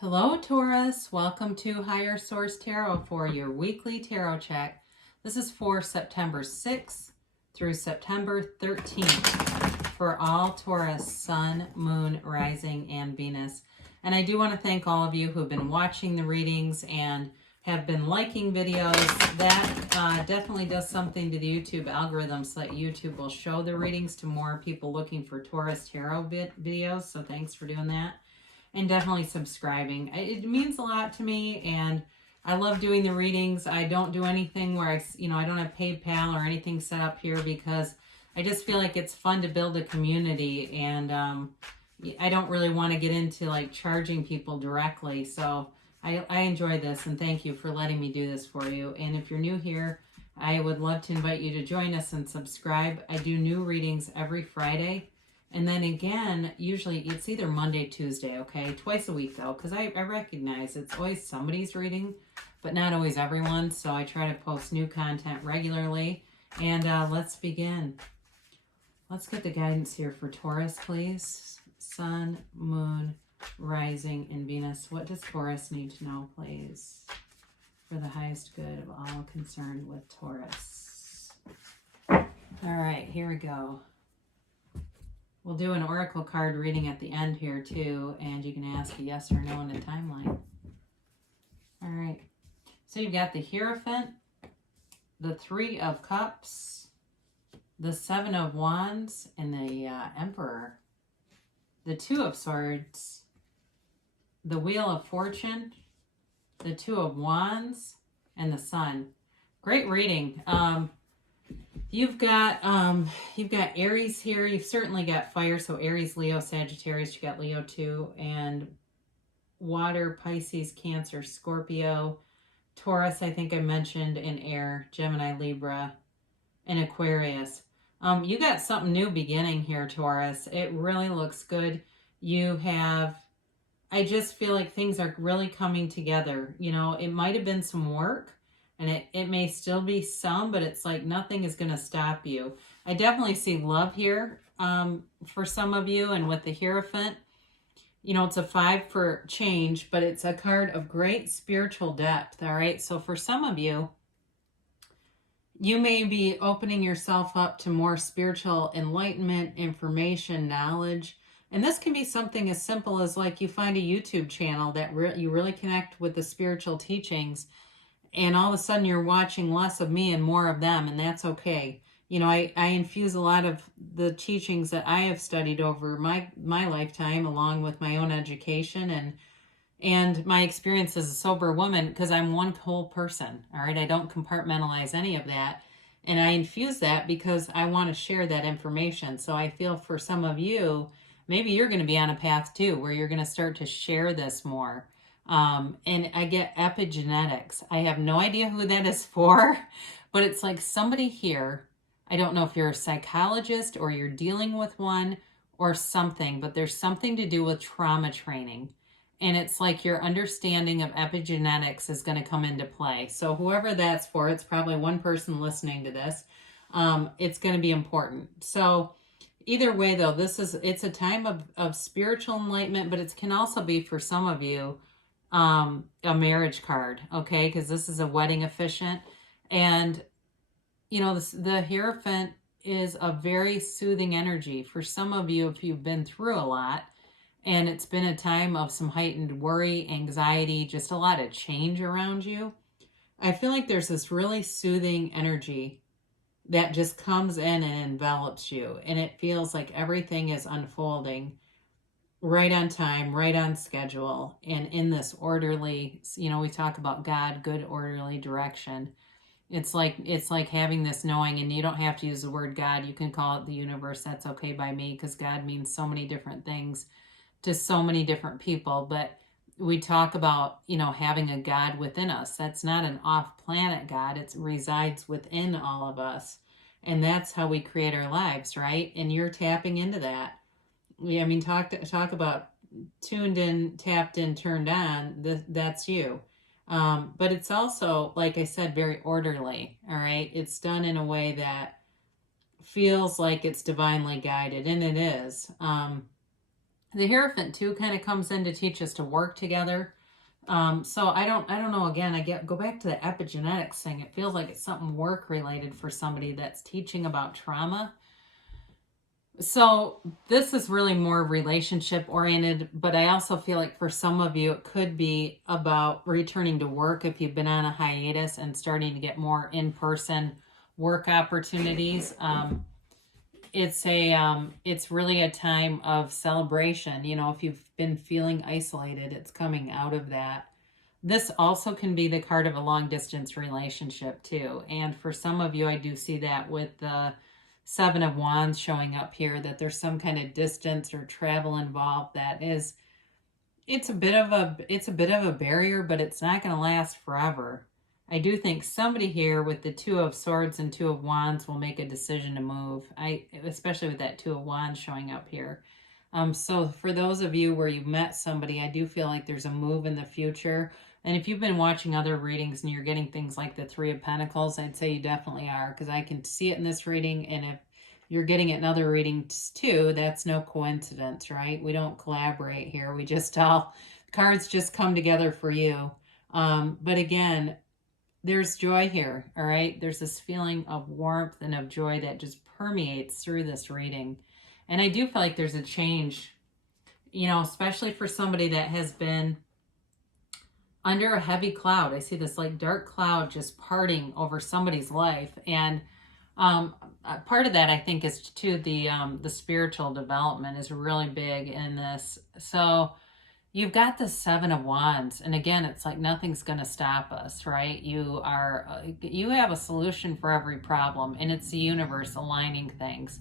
Hello, Taurus. Welcome to Higher Source Tarot for your weekly tarot check. This is for September 6th through September 13th for all Taurus, Sun, Moon, Rising, and Venus. And I do want to thank all of you who have been watching the readings and have been liking videos. That definitely does something to the YouTube algorithm so that YouTube will show the readings to more people looking for Taurus tarot videos. So thanks for doing that. And definitely subscribing. It means a lot to me, and I love doing the readings. I don't do anything where I don't have PayPal or anything set up here because I just feel like it's fun to build a community, and I don't really want to get into like charging people directly. So I enjoy this, and thank you for letting me do this for you. And if you're new here, I would love to invite you to join us and subscribe. I do new readings every Friday. And then again, usually it's either Monday, Tuesday, okay? Twice a week though, because I recognize it's always somebody's reading, but not always everyone. So I try to post new content regularly. And let's begin. Let's get the guidance here for Taurus, please. Sun, Moon, Rising, and Venus. What does Taurus need to know, please? For the highest good of all concerned with Taurus. All right, here we go. We'll do an oracle card reading at the end here too, and you can ask a yes or no in the timeline. All right. So you've got the Hierophant, the Three of Cups, the Seven of Wands, and the Emperor, the Two of Swords, the Wheel of Fortune, the Two of Wands, and the Sun. Great reading. You've got Aries here. You've certainly got fire, so Aries, Leo, Sagittarius. You got Leo too, and water, Pisces, Cancer, Scorpio, Taurus. I think I mentioned, and air, Gemini, Libra, and Aquarius. You got something new beginning here, Taurus. It really looks good. I just feel like things are really coming together. You know, it might have been some work. And it may still be some, but it's like nothing is going to stop you. I definitely see love here for some of you. And with the Hierophant, you know, it's a 5 for change, but it's a card of great spiritual depth. All right. So for some of you, you may be opening yourself up to more spiritual enlightenment, information, knowledge. And this can be something as simple as like you find a YouTube channel that you really connect with the spiritual teachings. And all of a sudden you're watching less of me and more of them, and that's okay. You know, I infuse a lot of the teachings that I have studied over my lifetime, along with my own education and my experience as a sober woman, because I'm one whole person, all right? I don't compartmentalize any of that. And I infuse that because I want to share that information. So I feel for some of you, maybe you're going to be on a path too, where you're going to start to share this more. And I get epigenetics. I have no idea who that is for, but it's like somebody here. I don't know if you're a psychologist or you're dealing with one or something, but there's something to do with trauma training. And it's like your understanding of epigenetics is going to come into play. So whoever that's for, it's probably one person listening to this. It's going to be important. So either way though, it's a time of spiritual enlightenment, but it can also be for some of you, a marriage card, okay? Because this is a wedding officiant. And, you know, the Hierophant is a very soothing energy. For some of you, if you've been through a lot, and it's been a time of some heightened worry, anxiety, just a lot of change around you, I feel like there's this really soothing energy that just comes in and envelops you. And it feels like everything is unfolding right on time, right on schedule, and in this orderly, you know, we talk about God, good orderly direction. It's like having this knowing, and you don't have to use the word God. You can call it the universe. That's okay by me, because God means so many different things to so many different people. But we talk about, you know, having a God within us. That's not an off-planet God. It resides within all of us. And that's how we create our lives, right? And you're tapping into that. Yeah, I mean, talk about tuned in, tapped in, turned on. That's you. But it's also, like I said, very orderly. All right. It's done in a way that feels like it's divinely guided, and it is. The Hierophant too kind of comes in to teach us to work together. So I don't know. Again, go back to the epigenetics thing. It feels like it's something work related for somebody that's teaching about trauma. So this is really more relationship oriented, but I also feel like for some of you, it could be about returning to work if you've been on a hiatus and starting to get more in-person work opportunities. It's really a time of celebration. You know, if you've been feeling isolated, it's coming out of that. This also can be the card of a long distance relationship too. And for some of you, I do see that with the Seven of Wands showing up here, that there's some kind of distance or travel involved that is, it's a bit of a barrier, but it's not going to last forever. I do think somebody here with the Two of Swords and Two of Wands will make a decision to move. Especially with that Two of Wands showing up here. So for those of you where you've met somebody, I do feel like there's a move in the future. And if you've been watching other readings and you're getting things like the Three of Pentacles, I'd say you definitely are, because I can see it in this reading. And if you're getting it in other readings too, that's no coincidence, right? We don't collaborate here. We just all, cards just come together for you. But again, there's joy here, all right? There's this feeling of warmth and of joy that just permeates through this reading. And I do feel like there's a change, you know, especially for somebody that has been under a heavy cloud. I see this like dark cloud just parting over somebody's life. And part of that, I think, is too the spiritual development is really big in this. So you've got the Seven of Wands, and again, it's like nothing's going to stop us, right? You have a solution for every problem, and it's the universe aligning things.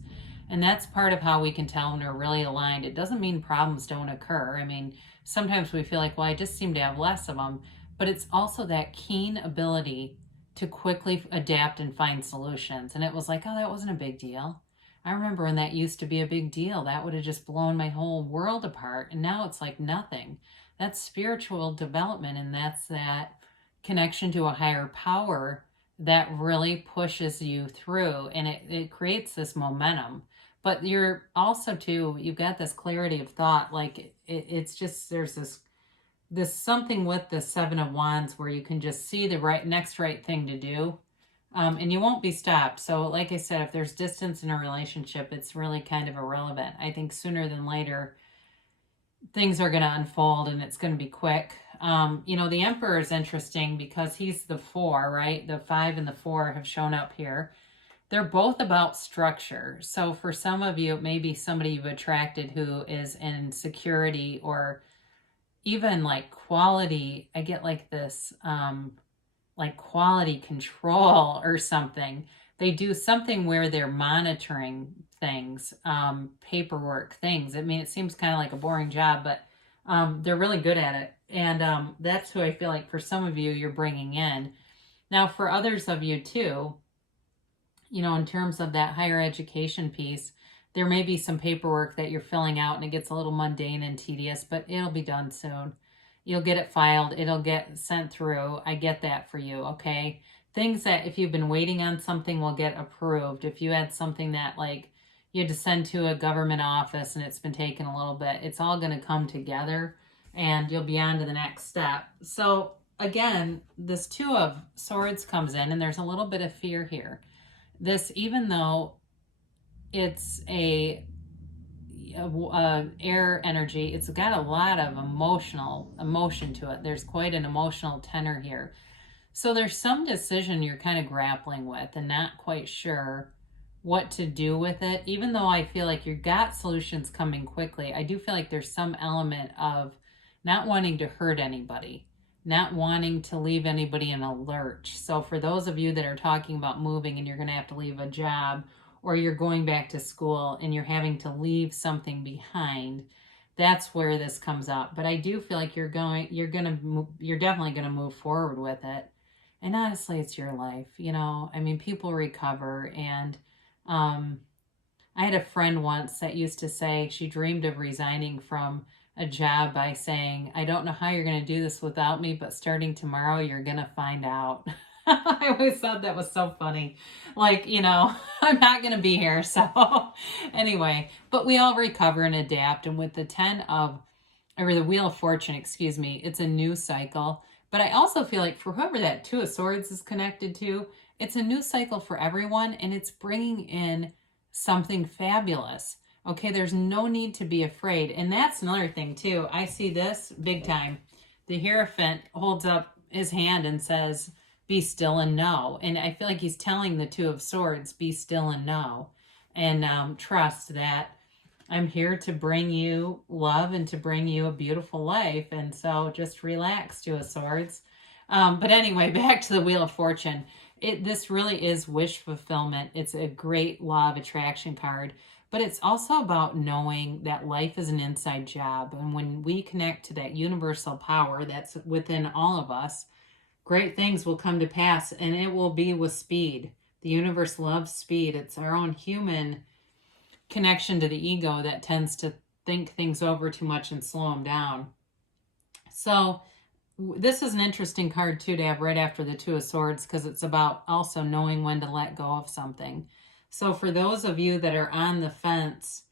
And that's part of how we can tell when we're really aligned. It doesn't mean problems don't occur. I mean, sometimes we feel like, well, I just seem to have less of them. But it's also that keen ability to quickly adapt and find solutions. And it was like, oh, that wasn't a big deal. I remember when that used to be a big deal. That would have just blown my whole world apart. And now it's like nothing. That's spiritual development. And that's that connection to a higher power that really pushes you through. And it creates this momentum. But you're also too, you've got this clarity of thought. Like it's just, there's this something with the Seven of Wands where you can just see the next right thing to do. And you won't be stopped. So like I said, if there's distance in a relationship, it's really kind of irrelevant. I think sooner than later, things are going to unfold and it's going to be quick. You know, the Emperor is interesting because he's the 4, right? The 5 and the 4 have shown up here. They're both about structure. So for some of you, it may be somebody you've attracted who is in security or even like quality. I get like this, like quality control or something. They do something where they're monitoring things, paperwork, things. I mean, it seems kind of like a boring job, but they're really good at it. And that's who I feel like for some of you, you're bringing in. Now, for others of you too, you know, in terms of that higher education piece, there may be some paperwork that you're filling out and it gets a little mundane and tedious, but it'll be done soon. You'll get it filed. It'll get sent through. I get that for you, okay? Things that if you've been waiting on something will get approved. If you had something that like you had to send to a government office and it's been taking a little bit, it's all going to come together and you'll be on to the next step. So again, this Two of Swords comes in and there's a little bit of fear here. This, even though it's a air energy, it's got a lot of emotion to it. There's quite an emotional tenor here. So there's some decision you're kind of grappling with and not quite sure what to do with it. Even though I feel like you've got solutions coming quickly, I do feel like there's some element of not wanting to hurt anybody, not wanting to leave anybody in a lurch. So for those of you that are talking about moving and you're going to have to leave a job, or you're going back to school and you're having to leave something behind, that's where this comes up. But I do feel like you're definitely going to move forward with it. And honestly, it's your life, you know. I mean, people recover. And I had a friend once that used to say she dreamed of resigning from a job by saying, I don't know how you're going to do this without me, but starting tomorrow, you're going to find out. I always thought that was so funny. Like, I'm not going to be here. So, anyway, but we all recover and adapt. And with the 10 of, or the Wheel of Fortune, excuse me, it's a new cycle. But I also feel like for whoever that Two of Swords is connected to, it's a new cycle for everyone, and it's bringing in something fabulous. Okay, there's no need to be afraid. And that's another thing, too. I see this big time. The Hierophant holds up his hand and says, be still and know. And I feel like he's telling the Two of Swords, be still and know. And trust that I'm here to bring you love and to bring you a beautiful life. And so just relax, Two of Swords. But anyway, back to the Wheel of Fortune. This really is wish fulfillment. It's a great law of attraction card. But it's also about knowing that life is an inside job. And when we connect to that universal power that's within all of us, great things will come to pass, and it will be with speed. The universe loves speed. It's our own human connection to the ego that tends to think things over too much and slow them down. So this is an interesting card, too, to have right after the Two of Swords, because it's about also knowing when to let go of something. So for those of you that are on the fence,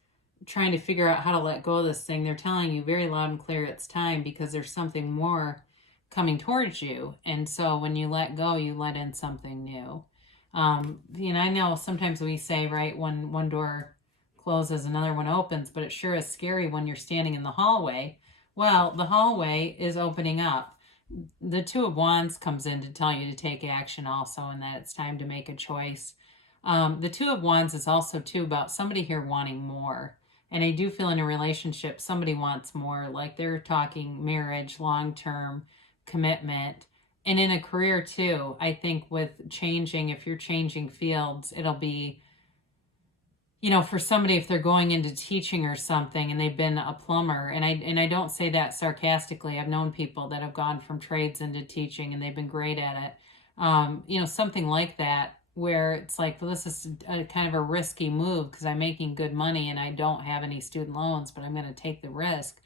trying to figure out how to let go of this thing, they're telling you very loud and clear it's time, because there's something more coming towards you. And so when you let go, you let in something new. I know sometimes we say, right, when one door closes, another one opens, but it sure is scary when you're standing in the hallway. Well, the hallway is opening up. The Two of Wands comes in to tell you to take action also, and that it's time to make a choice. The Two of Wands is also, too, about somebody here wanting more. And I do feel in a relationship, somebody wants more. Like they're talking marriage, long-term commitment. And in a career, too, I think with changing, if you're changing fields, it'll be, for somebody, if they're going into teaching or something and they've been a plumber, and I don't say that sarcastically. I've known people that have gone from trades into teaching and they've been great at it. Something like that, where it's like, well, this is a kind of a risky move because I'm making good money and I don't have any student loans, but I'm going to take the risk.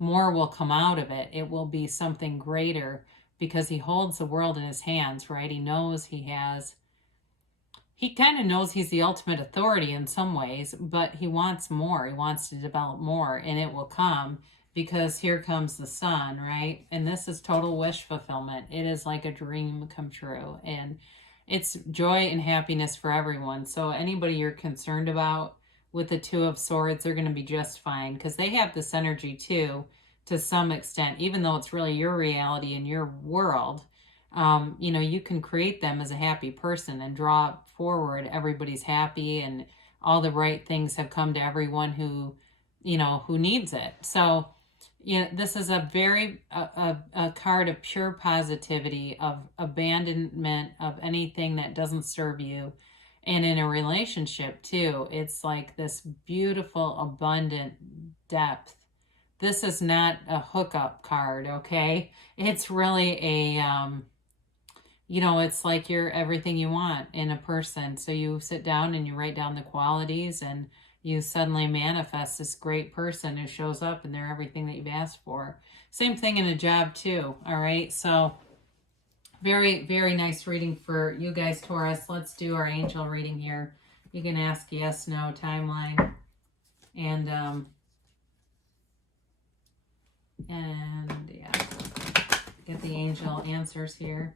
More will come out of it. It will be something greater because he holds the world in his hands, right? He knows he kind of knows he's the ultimate authority in some ways, but he wants more. He wants to develop more, and it will come because here comes the sun, right? And this is total wish fulfillment. It is like a dream come true, and it's joy and happiness for everyone. So anybody you're concerned about with the Two of Swords, they're going to be just fine because they have this energy too, to some extent, even though it's really your reality and your world. You can create them as a happy person and draw forward everybody's happy and all the right things have come to everyone who needs it. So this is a very a card of pure positivity, of abandonment of anything that doesn't serve you. And in a relationship too, it's like this beautiful, abundant depth. This is not a hookup card, okay? It's really it's like you're everything you want in a person. So you sit down and you write down the qualities and you suddenly manifest this great person who shows up and they're everything that you've asked for. Same thing in a job too, all right? So very, very nice reading for you guys, Taurus. Let's do our angel reading here. You can ask yes, no, timeline. And yeah, get the angel answers here.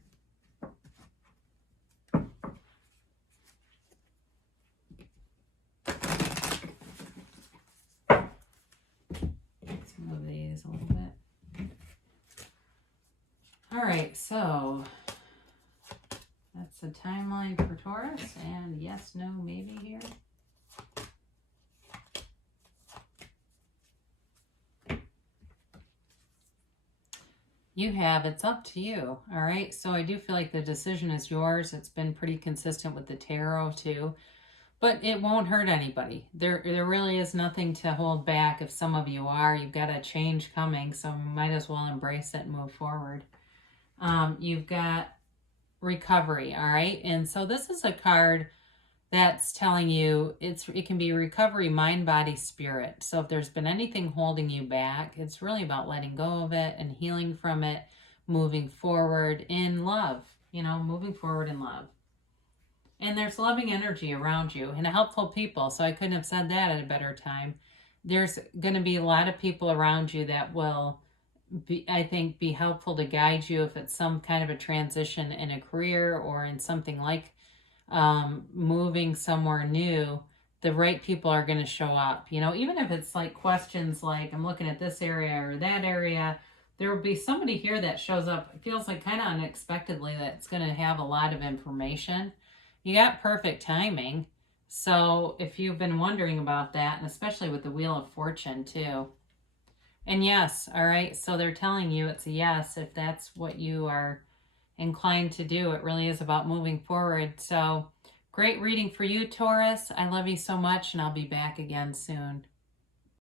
Let's move these a little bit. All right, so that's the timeline for Taurus, and yes, no, maybe here. You have, it's up to you, all right? So I do feel like the decision is yours. It's been pretty consistent with the tarot too, but it won't hurt anybody. There really is nothing to hold back. If some of you are, you've got a change coming, so you might as well embrace it and move forward. You've got recovery, all right? And so this is a card that's telling you it can be recovery, mind, body, spirit. So if there's been anything holding you back, it's really about letting go of it and healing from it, moving forward in love. you know, moving forward in love. And there's loving energy around you and helpful people. So I couldn't have said that at a better time. There's going to be a lot of people around you that will I think, be helpful to guide you if it's some kind of a transition in a career or in something like moving somewhere new. The right people are going to show up. You know, even if it's like questions like, I'm looking at this area or that area, there will be somebody here that shows up, it feels like kind of unexpectedly, that's going to have a lot of information. You got perfect timing. So if you've been wondering about that, and especially with the Wheel of Fortune too, and yes, all right, so they're telling you it's a yes if that's what you are inclined to do. It really is about moving forward. So great reading for you, Taurus. I love you so much, and I'll be back again soon.